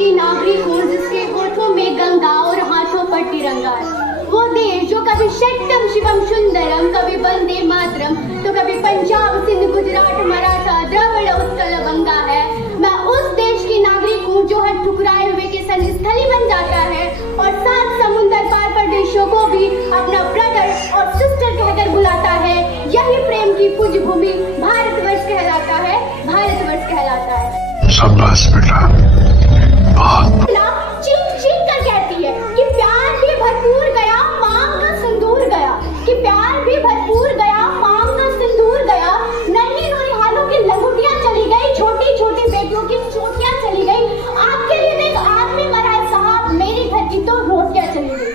की नागरिक हूँ जिसके होठों में गंगा और हाथों पर तिरंगा है। वो देश जो कभी शक्तम शिवम सुंदरम, कभी वंदे मातरम, तो कभी पंजाब सिंध गुजरात मराठा द्रविड़ उत्कल गंगा है। मैं उस देश की नागरिक हूँ जो हर ठुकराए हुए के सन स्थली बन जाता है और 7 समुंदर पार प्रदेशों को भी अपना ब्रदर और सिस्टर कहकर बुलाता है। यही प्रेम की पूज्य भूमि भारतवर्ष कहलाता है, भारतवर्ष कहलाता है। शाबाश बेटा, बहुत चीख चीख कर कहती है कि प्यार भी भरपूर गया, मांग का सिंदूर गया, कि प्यार भी भरपूर गया, मांग का सिंदूर गया। नन्ही नन्ही हालों की लंगोटियां चली गई, छोटी छोटी बेटियों की चोटियां चली गई। आपके लिए एक आदमी मरा है साहब, मेरे घर की तो रोटियां चली गई।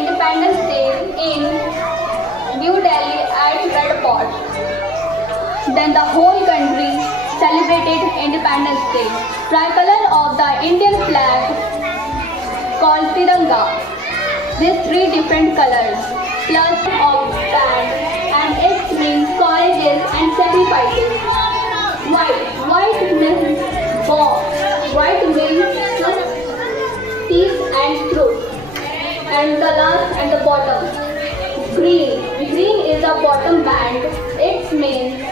Independence Day in New Delhi at Red Fort. Then the whole country celebrated Independence Day. Tricolor of the Indian flag called Tiranga. These 3 different colors plus of band and it means courageous and sacrifices. White means war. White means peace and truth. And the last and the bottom, green is the bottom band. It means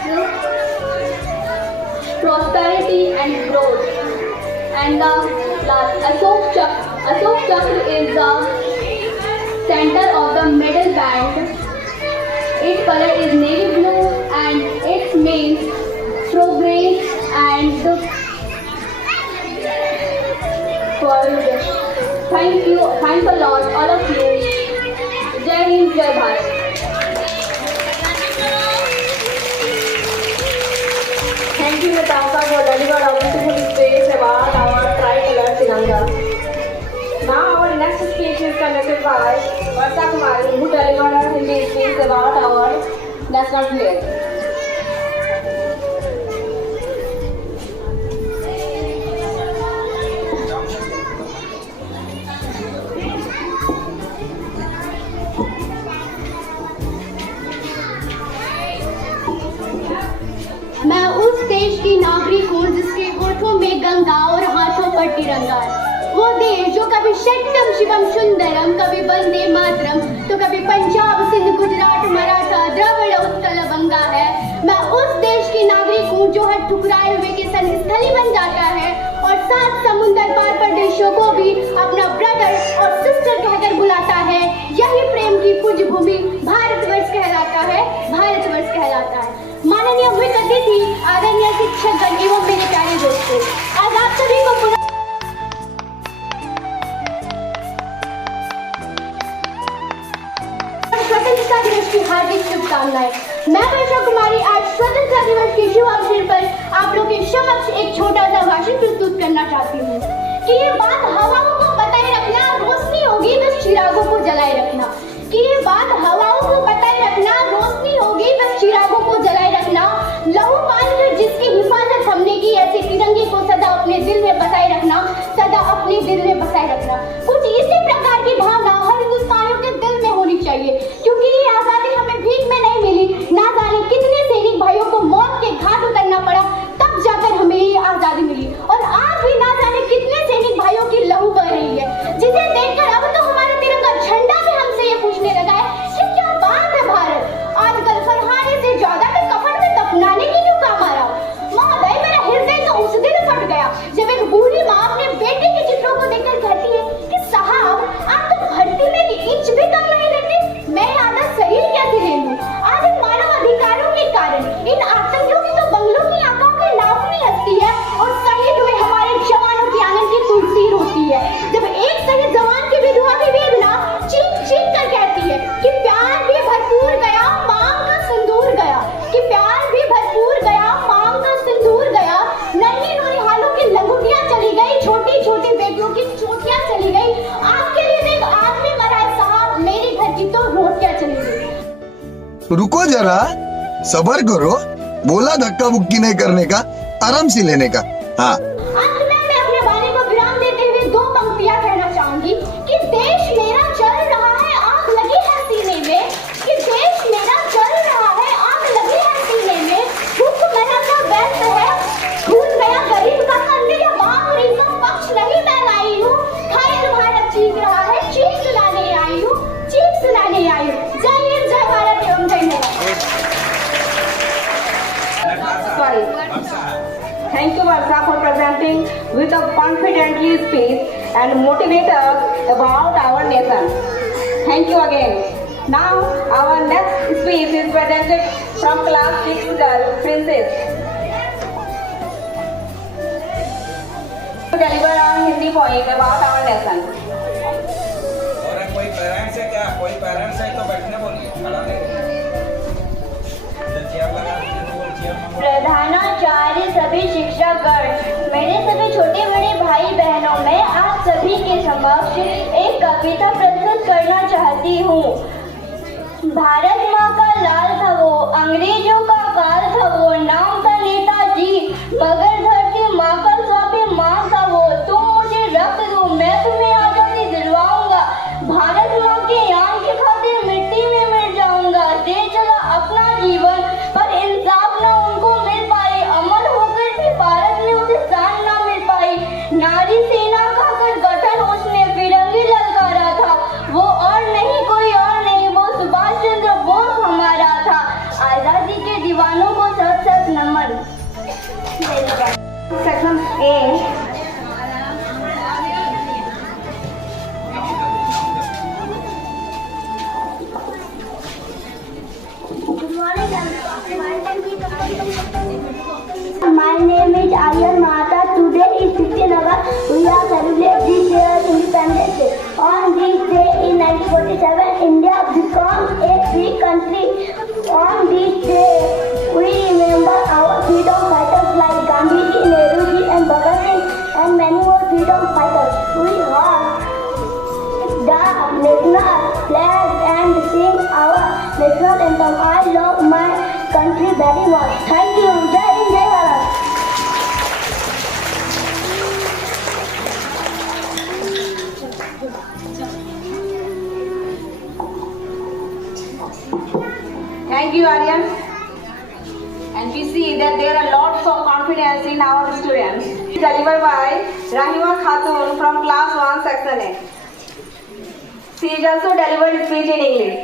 prosperity and growth. And the last Ashok Chakra is the center of the middle band. Its color is navy blue and it means progress and progress. Thank you, thanks a lot, all of you. Jai Hind, Jai Bharat. Thank you, Natasha, for delivering our beautiful speech about our tricolor Tiranga. Now our next speech is conducted by Varsha Kumari, who delivered a Hindi speech about our national flag. मैं उस देश की नागरिक हूँ जिसके होठों में गंगा और हाथों पर तिरंगा है। वो देश जो कभी शक्तम शिवम सुंदरम, कभी वंदे मातरम, तो कभी पंजाब सिंध गुजरात मराठा द्रविड़ उत्कल गंगा है। मैं उस देश की नागरिक हूँ जो हर ठुकराए हुए के सन स्थली बन जाता है और 7 समुंदर पार प्रदेशों को भी अपना ब्रदर और सिस्टर कहकर बुलाता है। यही प्रेम की पूज्य भूमि भारतवर्ष कहलाता है, भारतवर्ष कहलाता है। माननीय मुख्य अतिथि, आदरणीय शिक्षकगण एवं मेरे प्यारे दोस्तों, आज आप सभी को स्वतंत्रता दिवस की हार्दिक शुभकामनाएं। मैं वर्षा कुमारी आज स्वतंत्रता दिवस के शुभ अवसर पर आप लोगों के समक्ष एक छोटा सा भाषण प्रस्तुत करना चाहती हूँ कि ये बात हवाओं को बताए रखना, रोशनी होगी बस चिरागों को जलाए रखना। कि ये बात हवाओं को बताए रखना, रोशनी होगी बस चिरागों को जलाए रखना। लहू मानकर जिसकी हिफाजत हमने की, ऐसे तिरंगे को सदा अपने दिल में बसाए रखना, सदा अपने दिल में बसाए रखना। कुछ इसी प्रकार की भावना हर हिंदुस्तानियों के दिल में होनी चाहिए, क्योंकि ये आजादी हमें भीख में नहीं मिली। ना जाने कितने सैनिक भाइयों को मौत के घाट उतरना पड़ा, तब जाकर हमें ये आजादी मिली। और आज भी ना जाने कितने सैनिक भाइयों की लहू बह रुको जरा, सबर करो। बोला धक्का मुक्की नहीं करने का, आराम से लेने का। हाँ, अंत में मैं अपने वाणी को विराम देते हुए दो पंक्तियां कहना चाहूंगी कि देश मेरा चल रहा है, आग लगी है सीने में। कि देश मेरा चल रहा है, आग लगी है सीने में। भूख मेरा तो व्यस्त है, खून मेरा गरीब का करने या बाहरी का पक्ष नहीं मैं लाई हूँ। हाय भारत चीख रहा है, चीख सुनाने आई हूँ, चीख सुनाने आई हूँ। जय हिंद, जय भारत एवं जय Hind. Sorry. Thank you, Varsha, for presenting with a confidently speech and motivate us about our nation. Thank you again. Now, our next speech is presented from class 6 girl, Princess. To deliver on Hindi poem about our nation. और कोई parents है क्या? कोई parents है तो बैठने बोलिए, खड़ा नहीं। चेयर लगा दीजिए, चेयर में। प्रधानाचार्य, सभी शिक्षकगण, मेरे सभी छोटे बड़े भाई बहनों, मैं आप सभी के समक्ष एक कविता प्रस्तुत करना चाहती हूँ। भारत माँ का लाल था वो, अंग्रेजों का काल था वो, नाम था नेताजी, मगर धरती माँ का स्वाभी माँ था वो। तुम मुझे रक्त दो, मैं तुम्हें आजादी दिलवाऊंगा। भारत माँ के यान की खातिर मिट्टी में मिल जाऊंगा। दे चला अपना जीवन, पर इंसाफ न उनको मिल पाई। अमर होकर भी भारत में उसे शान न मिल पाई। नारी सेना का कर गठन उसने फिरंगी ललकारा था। वो और नहीं, कोई और नहीं, वो सुभाष चंद्र बोस हमारा था। आजादी के दीवानों को सत सत नमन। Section A. My name is Aryan Mata. Today is 16 August. We are celebrating this day of Independence Day. On this day in 1947, India became a free country. On this day, we remember our freedom fighters like Gandhiji, Nehruji, and Bhagat Singh, and many more freedom fighters. We hold the national flag and sing our national anthem. I love my country very much. Thank you. Jai Hind, Jai Bharat. Thank you, Aryan. And we see that there are lots of confidence in our students. Delivered by Rahima Khatun from class 1 section A. She is also delivered speech in English.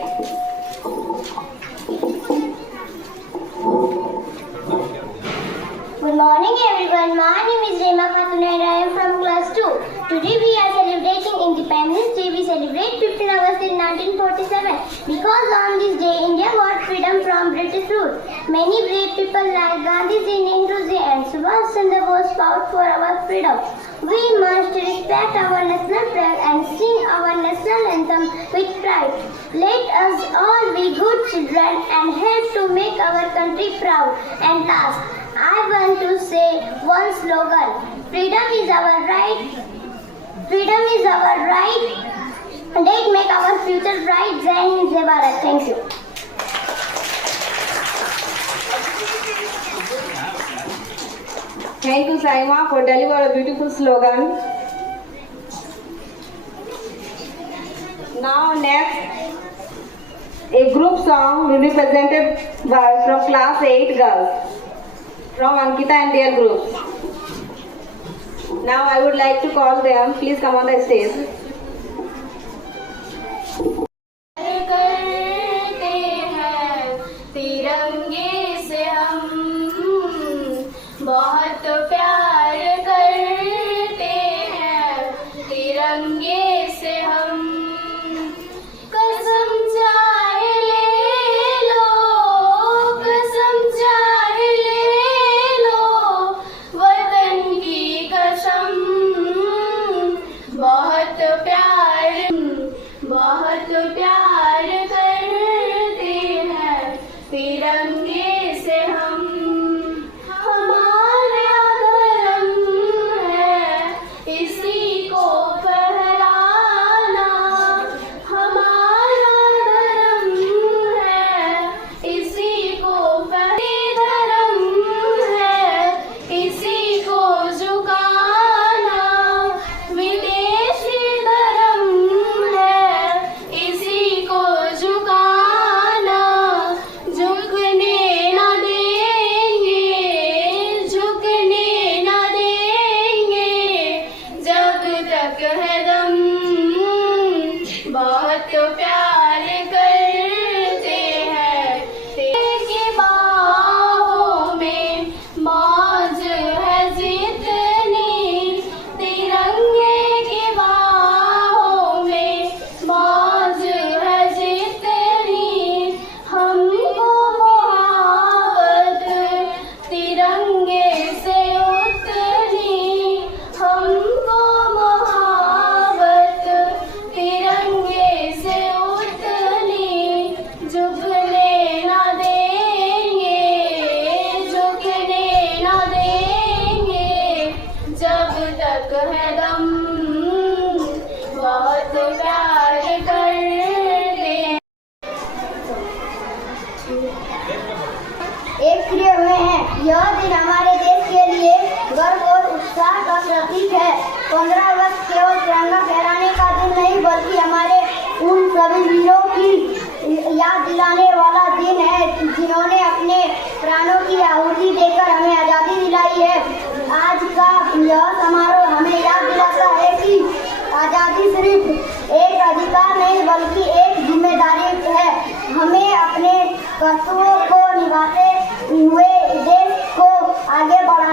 Good morning everyone. My name is Rahima Khatun and I am from class 2. Today we are celebrating Independence Day. We celebrate 15 August in 1947 because on this day India got freedom from British rule. Many brave people like Gandhiji, Nehruji and Subhash Chandra Bose fought for our freedom. We must respect our national flag and sing our national anthem with pride. Let us all be good children and help to make our country proud. And last, I want to say one slogan. Freedom is our right. Freedom is our right. Let's make our future bright. Jai Hind, Jai Bharat. Thank you. Thank you, Saima, for delivering a beautiful slogan. Now next, a group song will be presented by from class 8 girls, from Ankita and their group. Now I would like to call them. Please come on the stage. करते हैं तिरंगे से हम, बहुत प्यार करते हैं तिरंगे से हम। कसम चाहे ले लो, कसम चाहे ले लो, वतन की कसम। बहुत प्यार बहुत प्यार करते हैं तेरी बाहों में मौज है जितनी तिरंगे की बाहों में मौज है जितनी हमको मोहब्बत तिरंगे से उतनी हमको मोहब्बत तिरंगे से उतनी झुकने ना देंगे जब तक है दम बहुत प्यार करते हैं। एक प्रिय हुए हैं। यह दिन हमारे देश के लिए गर्व और उत्साह का प्रतीक है। 15 अगस्त केवल तिरंगा फहराने का दिन नहीं बल्कि हमारे उन सभी वीरों की याद दिलाने वाला दिन है जिन्होंने अपने प्राणों की आहुति देकर हमें आज़ादी दिलाई है। आज का यह समारोह हमें याद दिलाता है कि आज़ादी सिर्फ एक अधिकार नहीं बल्कि एक जिम्मेदारी है। हमें अपने कर्तव्यों को निभाते हुए देश को आगे बढ़ाना